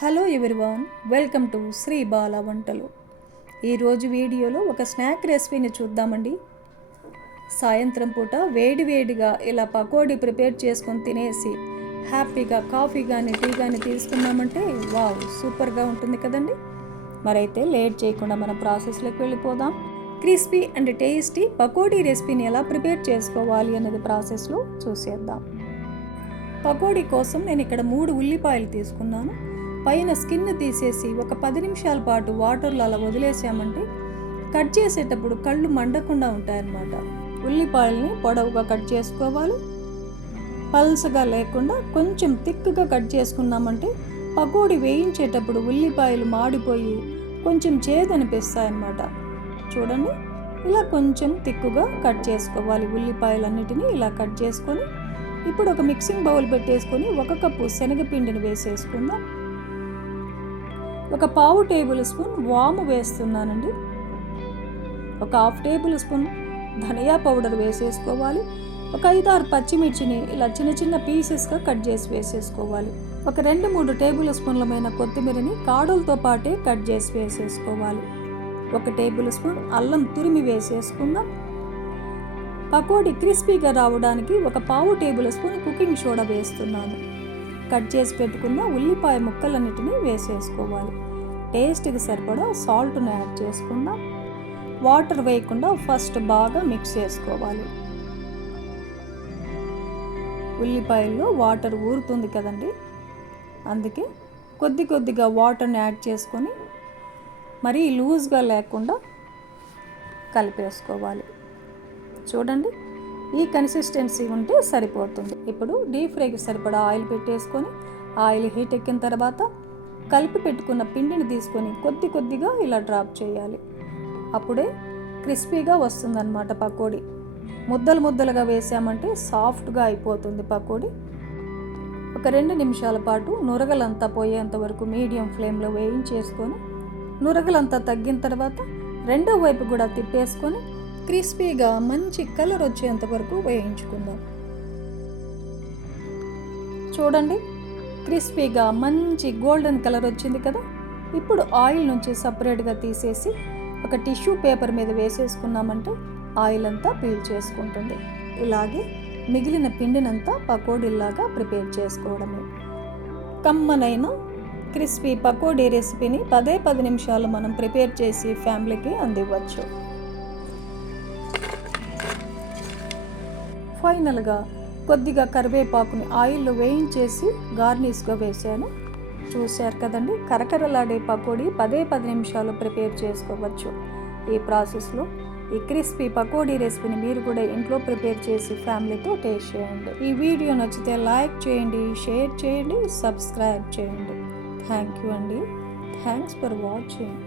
Hello everyone welcome to Sri Bala వంటలు. ఈరోజు వీడియోలో ఒక స్నాక్ రెసిపీని చూద్దామండి. సాయంత్రం పూట వేడివేడిగా ఇలా పకోడీ ప్రిపేర్ చేసుకొని తినేసి హ్యాపీగా కాఫీ కానీ టీ కానీ తీసుకున్నామంటే వావ్ సూపర్గా ఉంటుంది కదండి. మరైతే లేట్ చేయకుండా మన ప్రాసెస్లోకి వెళ్ళిపోదాం. క్రిస్పీ అండ్ టేస్టీ పకోడీ రెసిపీని ఎలా ప్రిపేర్ చేసుకోవాలి అన్నది ప్రాసెస్లో చూసేద్దాం. పకోడీ కోసం నేను ఇక్కడ మూడు ఉల్లిపాయలు తీసుకున్నాను. పైన స్కిన్ తీసేసి ఒక పది నిమిషాల పాటు వాటర్లో అలా వదిలేసామంటే కట్ చేసేటప్పుడు కళ్ళు మండకుండా ఉంటాయన్నమాట. ఉల్లిపాయల్ని పొడవుగా కట్ చేసుకోవాలి. పల్సగా లేకుండా కొంచెం థిక్గా కట్ చేసుకున్నామంటే పకోడీ వేయించేటప్పుడు ఉల్లిపాయలు మాడిపోయి కొంచెం చేదనిపిస్తాయన్నమాట. చూడండి ఇలా కొంచెం తిక్కుగా కట్ చేసుకోవాలి. ఉల్లిపాయలన్నిటినీ ఇలా కట్ చేసుకొని ఇప్పుడు ఒక మిక్సింగ్ బౌల్ పెట్టేసుకొని ఒక కప్పు శనగపిండిని వేసేసుకుందాం. ఒక పావు టేబుల్ స్పూన్ వాము వేస్తున్నానండి. ఒక హాఫ్ టేబుల్ స్పూన్ ధనియా పౌడర్ వేసేసుకోవాలి. ఒక ఐదు ఆరు పచ్చిమిర్చిని ఇలా చిన్న చిన్న పీసెస్గా కట్ చేసి వేసేసుకోవాలి. ఒక రెండు మూడు టేబుల్ స్పూన్లమైన కొత్తిమీరని కాడలతో పాటే కట్ చేసి వేసేసుకోవాలి. ఒక టేబుల్ స్పూన్ అల్లం తురిమి వేసేసుకుందాం. పకోడీ క్రిస్పీగా రావడానికి ఒక పావు టేబుల్ స్పూన్ కుకింగ్ సోడా వేస్తున్నాను. కట్ చేసి పెట్టుకున్న ఉల్లిపాయ ముక్కలన్నిటినీ వేసేసుకోవాలి. టేస్ట్కి సరిపడా సాల్ట్ను యాడ్ చేసుకుందాం వాటర్ వేయకుండా ఫస్ట్ బాగా మిక్స్ చేసుకోవాలి. ఉల్లిపాయల్లో వాటర్ ఊరుతుంది కదండి. అందుకే కొద్ది కొద్దిగా వాటర్ని యాడ్ చేసుకొని మరీ లూజ్గా లేకుండా కలిపేసుకోవాలి. చూడండి ఈ కన్సిస్టెన్సీ ఉంటే సరిపోతుంది. ఇప్పుడు డీప్ ఫ్రైకి సరిపడా ఆయిల్ పెట్టేసుకొని ఆయిల్ హీట్ ఎక్కిన తర్వాత కలిపి పెట్టుకున్న పిండిని తీసుకొని కొద్ది కొద్దిగా ఇలా డ్రాప్ చేయాలి. అప్పుడే క్రిస్పీగా వస్తుందన్నమాట పకోడీ. ముద్దలు ముద్దలుగా వేసామంటే సాఫ్ట్గా అయిపోతుంది పకోడీ. ఒక రెండు నిమిషాల పాటు నురగలంతా పోయేంత వరకు మీడియం ఫ్లేమ్లో వేయించేసుకొని నురగలంతా తగ్గిన తర్వాత రెండో వైపు కూడా తిప్పేసుకొని క్రిస్పీగా మంచి కలర్ వచ్చేంత వరకు వేయించుకుందాం. చూడండి క్రిస్పీగా మంచి గోల్డెన్ కలర్ వచ్చింది కదా? ఇప్పుడు ఆయిల్ నుంచి సపరేట్గా తీసేసి ఒక టిష్యూ పేపర్ మీద వేసేసుకున్నామంటే ఆయిల్ అంతా పీల్ చేసుకుంటుంది. ఇలాగే మిగిలిన పిండినంతా పకోడీలాగా ప్రిపేర్ చేసుకోవడమే. కమ్మనైన క్రిస్పీ పకోడీ రెసిపీని పదే పది నిమిషాలు మనం ప్రిపేర్ చేసి ఫ్యామిలీకి అందివ్వచ్చు. ఫైనల్గా కొద్దిగా కరివేపాకుని ఆయిల్లో వేయించేసి గార్నిష్గా వేసాను చూశారు కదండి కరకరలాడే పకోడీ పదే పది నిమిషాలు ప్రిపేర్ చేసుకోవచ్చు. ఈ ప్రాసెస్లో ఈ క్రిస్పీ పకోడీ రెసిపీని మీరు కూడా ఇంట్లో ప్రిపేర్ చేసి ఫ్యామిలీతో టేస్ట్ చేయండి. ఈ వీడియో నచ్చితే లైక్ చేయండి షేర్ చేయండి సబ్స్క్రైబ్ చేయండి. థ్యాంక్ యూ అండి. Thanks for watching.